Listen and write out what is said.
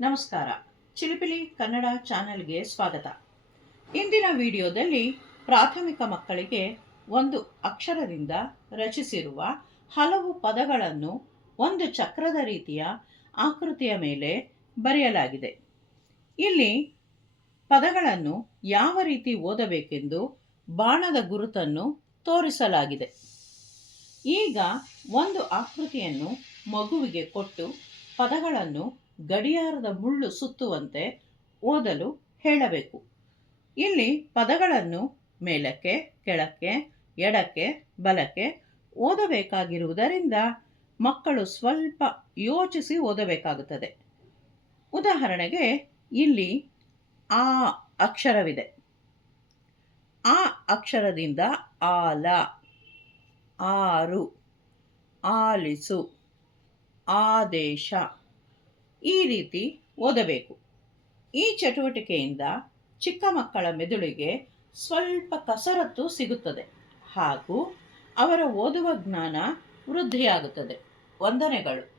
ನಮಸ್ಕಾರ. ಚಿಲಿಪಿಲಿ ಕನ್ನಡ ಚಾನೆಲ್ಗೆ ಸ್ವಾಗತ. ಇಂದಿನ ವಿಡಿಯೋದಲ್ಲಿ ಪ್ರಾಥಮಿಕ ಮಕ್ಕಳಿಗೆ ಒಂದು ಅಕ್ಷರದಿಂದ ರಚಿಸಿರುವ ಹಲವು ಪದಗಳನ್ನು ಒಂದು ಚಕ್ರದ ರೀತಿಯ ಆಕೃತಿಯ ಮೇಲೆ ಬರೆಯಲಾಗಿದೆ. ಇಲ್ಲಿ ಪದಗಳನ್ನು ಯಾವ ರೀತಿ ಓದಬೇಕೆಂದು ಬಾಣದ ಗುರುತನ್ನು ತೋರಿಸಲಾಗಿದೆ. ಈಗ ಒಂದು ಆಕೃತಿಯನ್ನು ಮಗುವಿಗೆ ಕೊಟ್ಟು ಪದಗಳನ್ನು ಗಡಿಯಾರದ ಮುಳ್ಳು ಸುತ್ತುವಂತೆ ಓದಲು ಹೇಳಬೇಕು. ಇಲ್ಲಿ ಪದಗಳನ್ನು ಮೇಲಕ್ಕೆ, ಕೆಳಕ್ಕೆ, ಎಡಕ್ಕೆ, ಬಲಕ್ಕೆ ಓದಬೇಕಾಗಿರುವುದರಿಂದ ಮಕ್ಕಳು ಸ್ವಲ್ಪ ಯೋಚಿಸಿ ಓದಬೇಕಾಗುತ್ತದೆ. ಉದಾಹರಣೆಗೆ ಇಲ್ಲಿ ಆ ಅಕ್ಷರವಿದೆ. ಆ ಅಕ್ಷರದಿಂದ ಆಲ, ಆರು, ಆಲಿಸು, ಆದೇಶ ಈ ರೀತಿ ಓದಬೇಕು. ಈ ಚಟುವಟಿಕೆಯಿಂದ ಚಿಕ್ಕ ಮಕ್ಕಳ ಮೆದುಳಿಗೆ ಸ್ವಲ್ಪ ಕಸರತ್ತು ಸಿಗುತ್ತದೆ ಹಾಗೂ ಅವರ ಓದುವ ಜ್ಞಾನ ವೃದ್ಧಿಯಾಗುತ್ತದೆ. ವಂದನೆಗಳು.